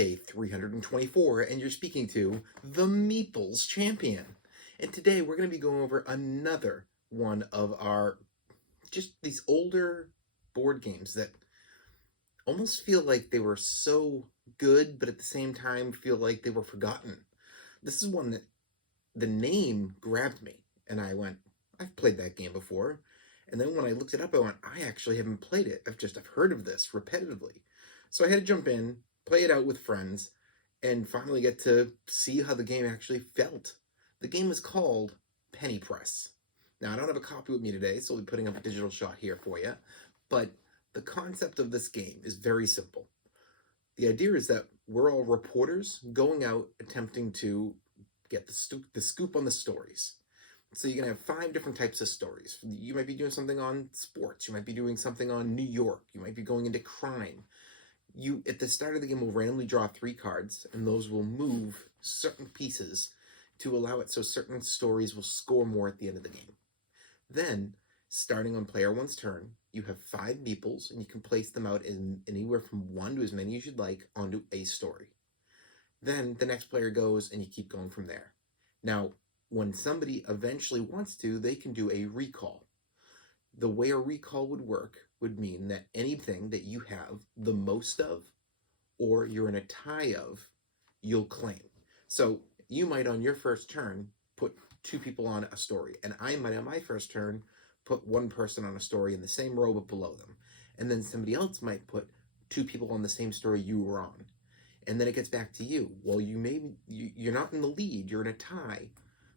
day 324, and you're speaking to the Meeples Champion. And today we're going to be going over another one of our just these older board games that almost feel like they were so good, but at the same time feel like they were forgotten. This is one that the name grabbed me, and I went, I've played that game before. And then when I looked it up, I went, I actually haven't played it. I've heard of this repetitively. So I had to jump in, play it out with friends, and finally get to see how the game actually felt. The game is called Penny Press. Now, I don't have a copy with me today, so I'll be putting up a digital shot here for you. But the concept of this game is very simple. The idea is that we're all reporters going out attempting to get the scoop on the stories. So you're going to have 5 different types of stories. You might be doing something on sports. You might be doing something on New York. You might be going into crime. You, at the start of the game, will randomly draw 3 cards, and those will move certain pieces to allow it so certain stories will score more at the end of the game. Then, starting on player 1's turn, you have 5 meeples, and you can place them out in anywhere from 1 to as many as you'd like onto a story. Then the next player goes, and you keep going from there. Now, when somebody eventually wants to, they can do a recall. The way a recall would work would mean that anything that you have the most of, or you're in a tie of, you'll claim. So you might on your first turn put 2 people on a story, and I might on my first turn put 1 person on a story in the same row but below them. And then somebody else might put 2 people on the same story you were on. And then it gets back to you. Well, you're not in the lead, you're in a tie,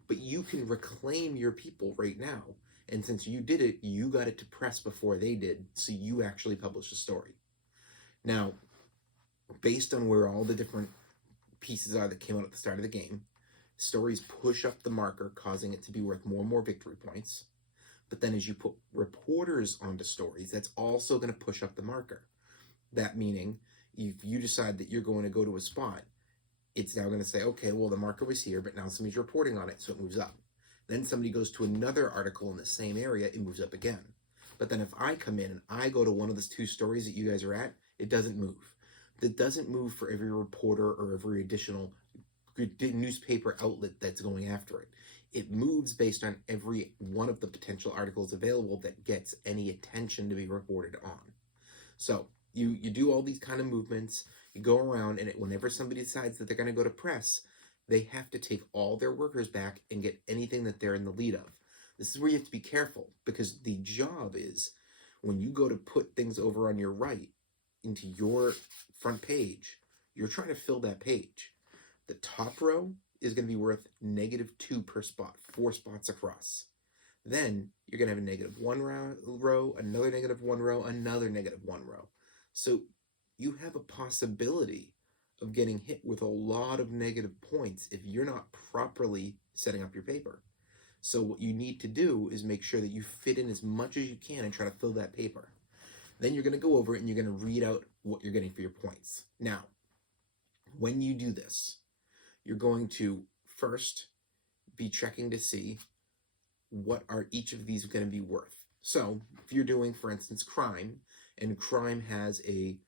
but you can reclaim your people right now. And since you did it, you got it to press before they did, so you actually published a story. Now, based on where all the different pieces are that came out at the start of the game, stories push up the marker, causing it to be worth more and more victory points. But then as you put reporters onto stories, that's also going to push up the marker. That meaning, if you decide that you're going to go to a spot, it's now going to say, okay, well, the marker was here, but now somebody's reporting on it, so it moves up. Then somebody goes to another article in the same area, it moves up again. But then if I come in and I go to one of those 2 stories that you guys are at, it doesn't move. It doesn't move for every reporter or every additional newspaper outlet that's going after it. It moves based on every one of the potential articles available that gets any attention to be reported on. So you do all these kind of movements, you go around, and whenever somebody decides that they're going to go to press, they have to take all their workers back and get anything that they're in the lead of. This is where you have to be careful, because the job is, when you go to put things over on your right into your front page, you're trying to fill that page. The top row is going to be worth -2 per spot, 4 spots across. Then you're going to have a -1 row, another -1 row, another -1 row. So you have a possibility of getting hit with a lot of negative points if you're not properly setting up your paper. So what you need to do is make sure that you fit in as much as you can and try to fill that paper. Then you're going to go over it and you're going to read out what you're getting for your points. Now, when you do this, you're going to first be checking to see what are each of these going to be worth. So if you're doing, for instance, crime, and crime has a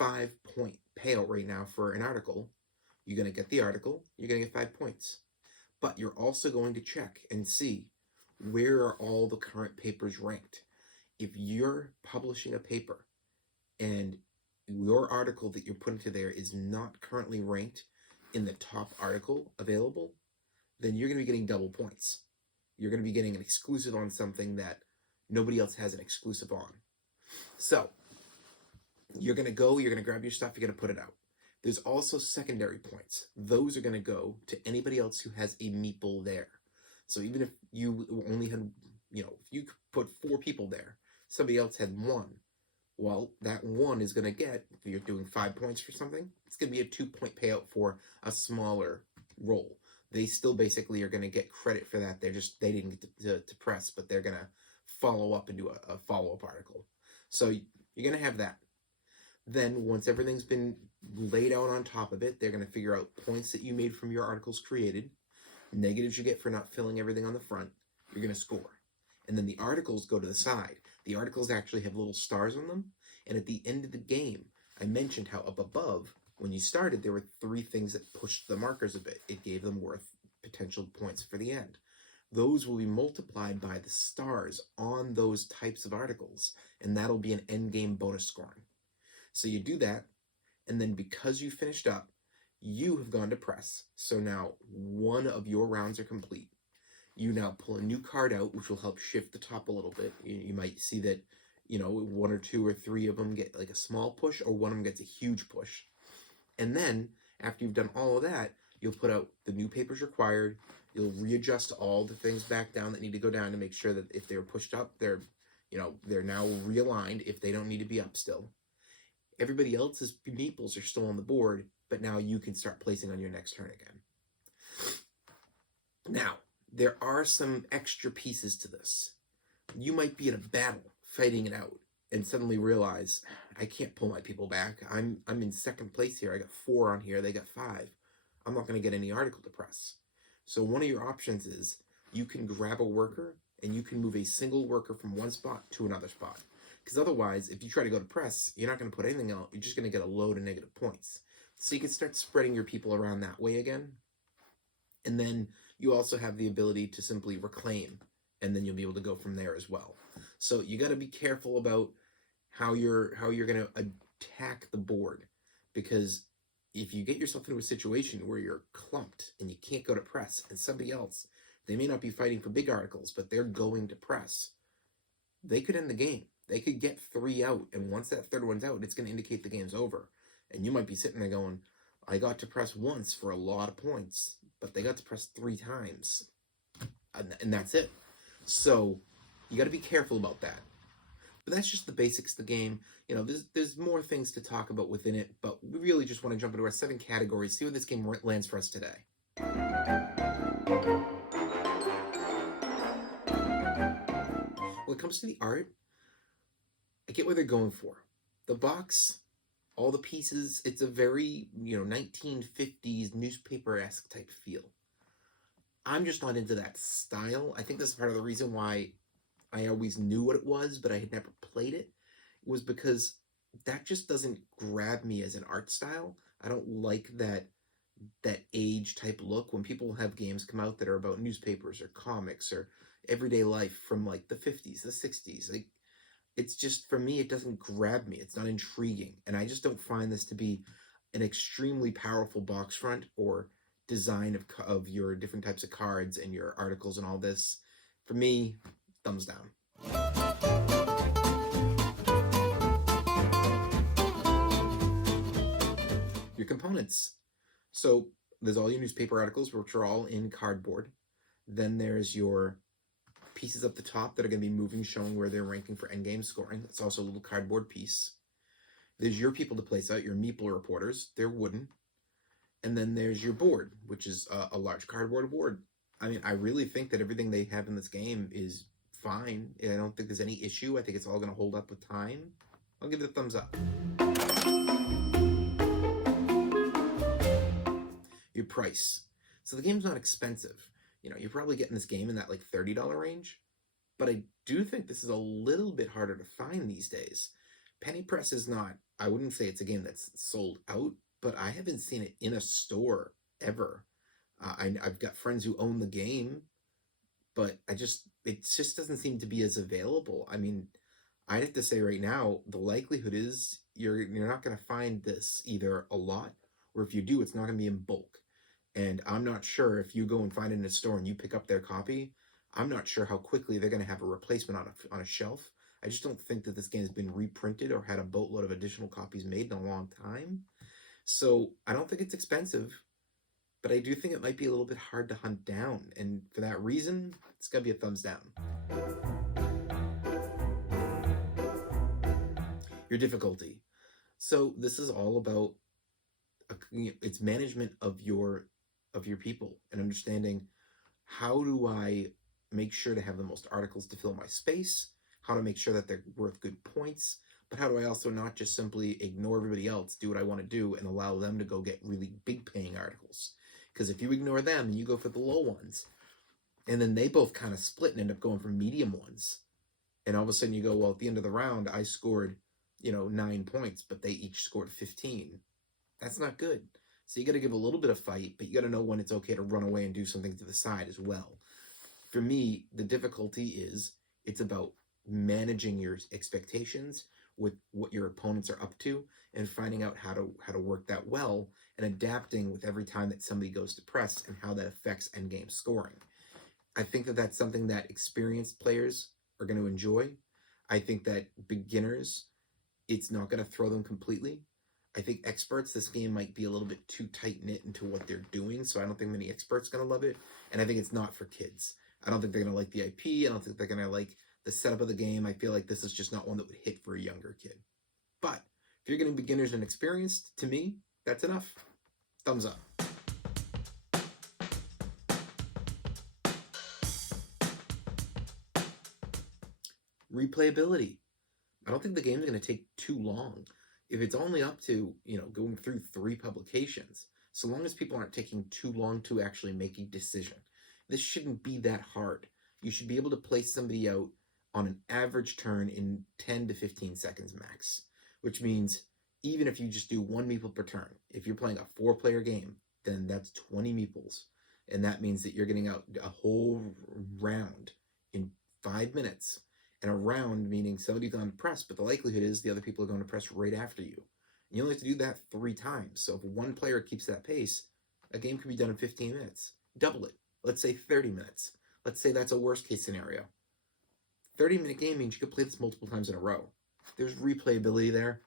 5-point payout right now for an article, you're going to get the article, you're going to get 5 points. But you're also going to check and see where are all the current papers ranked. If you're publishing a paper and your article that you're putting to there is not currently ranked in the top article available, then you're going to be getting double points. You're going to be getting an exclusive on something that nobody else has an exclusive on. So you're going to go, you're going to grab your stuff, you're going to put it out. There's also secondary points. Those are going to go to anybody else who has a meeple there. So even if you only had, if you put 4 people there, somebody else had 1, well, that 1 is going to get, if you're doing 5 points for something, it's going to be a 2-point payout for a smaller roll. They still basically are going to get credit for that. They didn't get to press, but they're going to follow up and do a follow-up article. So you're going to have that. Then once everything's been laid out on top of it, they're going to figure out points that you made from your articles created, negatives you get for not filling everything on the front, you're going to score. And then the articles go to the side. The articles actually have little stars on them, and at the end of the game, I mentioned how up above, When you started, there were 3 things that pushed the markers a bit. It gave them worth potential points for the end. Those will be multiplied by the stars on those types of articles, and that'll be an end game bonus scoring. So you do that, and then because you finished up, you have gone to press. So now one of your rounds are complete. You now pull a new card out, which will help shift the top a little bit. You might see that, 1 or 2 or 3 of them get like a small push, or one of them gets a huge push. And then, after you've done all of that, you'll put out the new papers required. You'll readjust all the things back down that need to go down to make sure that if they're pushed up, they're now realigned if they don't need to be up still. Everybody else's meeples are still on the board, but now you can start placing on your next turn again. Now, there are some extra pieces to this. You might be in a battle, fighting it out, and suddenly realize, I can't pull my people back. I'm in second place here. I got 4 on here. They got 5. I'm not going to get any article to press. So one of your options is you can grab a worker and you can move a single worker from one spot to another spot. Because otherwise, if you try to go to press, you're not going to put anything out. You're just going to get a load of negative points. So you can start spreading your people around that way again. And then you also have the ability to simply reclaim, and then you'll be able to go from there as well. So you got to be careful about how you're going to attack the board, because if you get yourself into a situation where you're clumped and you can't go to press, and somebody else, they may not be fighting for big articles, but they're going to press, they could end the game. They could get 3 out, and once that third one's out, it's going to indicate the game's over. And you might be sitting there going, I got to press once for a lot of points, but they got to press 3 times, and that's it. So you got to be careful about that. But that's just the basics of the game. There's more things to talk about within it, but we really just want to jump into our 7 categories, see where this game lands for us today. When it comes to the art, I get what they're going for. The box, all the pieces, it's a very, 1950s newspaper-esque type feel. I'm just not into that style. I think that's part of the reason why I always knew what it was, but I had never played it. It was because that just doesn't grab me as an art style. I don't like that age type look. When people have games come out that are about newspapers or comics or everyday life from like the 50s, the 60s, like, it's just, for me, it doesn't grab me. It's not intriguing. And I just don't find this to be an extremely powerful box front or design of your different types of cards and your articles and all this. For me, thumbs down. Your components. So there's all your newspaper articles, which are all in cardboard. Then there's your pieces up the top that are going to be moving, showing where they're ranking for endgame scoring. That's also a little cardboard piece. There's your people to place out, your meeple reporters. They're wooden. And then there's your board, which is a large cardboard board. I mean, I really think that everything they have in this game is fine. I don't think there's any issue. I think it's all going to hold up with time. I'll give it a thumbs up. Your price. So the game's not expensive. You're probably getting this game in that like $30 range, but I do think this is a little bit harder to find these days. Penny Press is not, I wouldn't say it's a game that's sold out, but I haven't seen it in a store ever. I've got friends who own the game, but it just doesn't seem to be as available. I mean, I'd have to say right now, the likelihood is you're not going to find this either a lot, or if you do, it's not going to be in bulk. And I'm not sure if you go and find it in a store and you pick up their copy, I'm not sure how quickly they're going to have a replacement on a shelf. I just don't think that this game has been reprinted or had a boatload of additional copies made in a long time. So I don't think it's expensive, but I do think it might be a little bit hard to hunt down. And for that reason, it's got to be a thumbs down. Your difficulty. So this is all about it's management of your people and understanding, how do I make sure to have the most articles to fill my space, how to make sure that they're worth good points, but how do I also not just simply ignore everybody else, do what I want to do, and allow them to go get really big paying articles. Because if you ignore them and you go for the low ones, and then they both kind of split and end up going for medium ones, and all of a sudden you go, well, at the end of the round, I scored, 9 points, but they each scored 15. That's not good. So you got to give a little bit of fight, but you got to know when it's okay to run away and do something to the side as well. For me, the difficulty is it's about managing your expectations with what your opponents are up to and finding out how to work that well and adapting with every time that somebody goes to press and how that affects endgame scoring. I think that that's something that experienced players are going to enjoy. I think that beginners, it's not going to throw them completely. I think experts, this game might be a little bit too tight knit into what they're doing, so I don't think many experts are going to love it. And I think it's not for kids. I don't think they're going to like the IP. I don't think they're going to like the setup of the game. I feel like this is just not one that would hit for a younger kid. But if you're getting beginners and experienced, to me, that's enough. Thumbs up. Replayability. I don't think the game's going to take too long. If it's only up to, going through 3 publications, so long as people aren't taking too long to actually make a decision, this shouldn't be that hard. You should be able to place somebody out on an average turn in 10 to 15 seconds max, which means even if you just do 1 meeple per turn, if you're playing a 4-player game, then that's 20 meeples. And that means that you're getting out a whole round in 5 minutes. And a round meaning somebody's going to press, but the likelihood is the other people are going to press right after you. And you only have to do that 3 times. So if one player keeps that pace, a game can be done in 15 minutes. Double it. Let's say 30 minutes. Let's say that's a worst case scenario. 30-minute game means you can play this multiple times in a row. There's replayability there.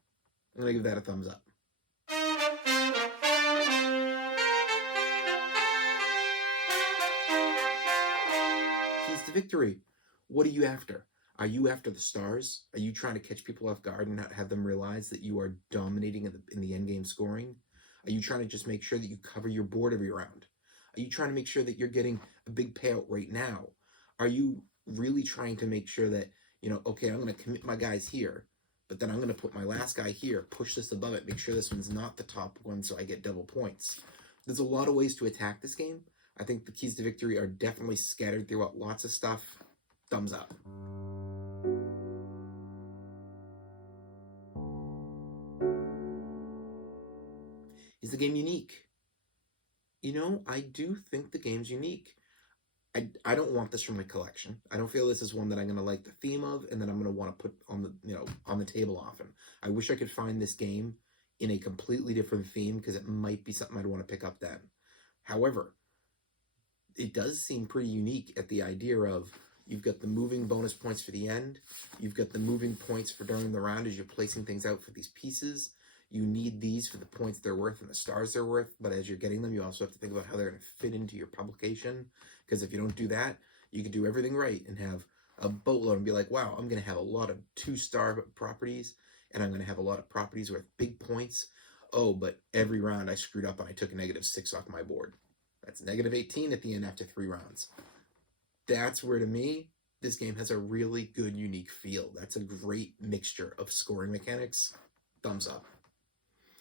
I'm going to give that a thumbs up. Keys to victory. What are you after? Are you after the stars? Are you trying to catch people off guard and not have them realize that you are dominating in the end game scoring? Are you trying to just make sure that you cover your board every round? Are you trying to make sure that you're getting a big payout right now? Are you really trying to make sure that, okay, I'm going to commit my guys here, but then I'm going to put my last guy here, push this above it, make sure this one's not the top one so I get double points. There's a lot of ways to attack this game. I think the keys to victory are definitely scattered throughout lots of stuff. Thumbs up. Is the game unique? I do think the game's unique. I don't want this for my collection. I don't feel this is one that I'm going to like the theme of and that I'm going to want to put on the table often. I wish I could find this game in a completely different theme because it might be something I'd want to pick up then. However, it does seem pretty unique at the idea of you've got the moving bonus points for the end. You've got the moving points for during the round as you're placing things out for these pieces. You need these for the points they're worth and the stars they're worth, but as you're getting them, you also have to think about how they're going to fit into your publication, because if you don't do that, you could do everything right and have a boatload and be like, wow, I'm going to have a lot of 2-star properties, and I'm going to have a lot of properties worth big points. Oh, but every round I screwed up and I took a -6 off my board. That's -18 at the end after 3 rounds. That's where, to me, this game has a really good, unique feel. That's a great mixture of scoring mechanics. Thumbs up.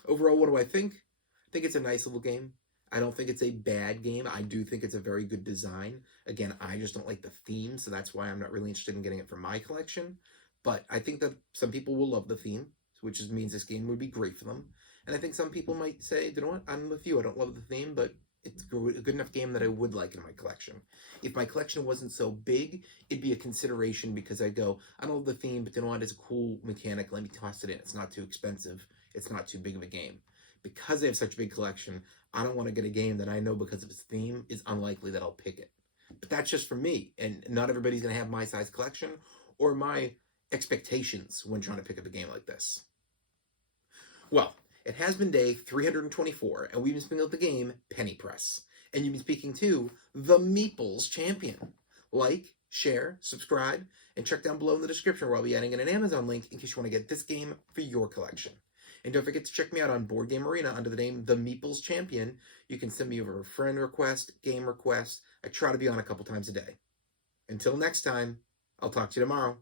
Overall, what do I think? I think it's a nice little game. I don't think it's a bad game. I do think it's a very good design. Again, I just don't like the theme, so that's why I'm not really interested in getting it for my collection. But I think that some people will love the theme, which means this game would be great for them. And I think some people might say, you know what, I'm with you. I don't love the theme, but it's a good enough game that I would like in my collection. If my collection wasn't so big, it'd be a consideration because I'd go, I don't love the theme, but you know what, it's a cool mechanic. Let me toss it in. It's not too expensive. It's not too big of a game. Because I have such a big collection, I don't want to get a game that I know because of its theme is unlikely that I'll pick it. But that's just for me, and not everybody's going to have my size collection or my expectations when trying to pick up a game like this. Well, it has been day 324, and we've been speaking of the game Penny Press. And you've been speaking to the Meeples Champion. Like, share, subscribe, and check down below in the description where I'll be adding in an Amazon link in case you want to get this game for your collection. And don't forget to check me out on Board Game Arena under the name The Meeples Champion. You can send me over a friend request, game request. I try to be on a couple times a day. Until next time, I'll talk to you tomorrow.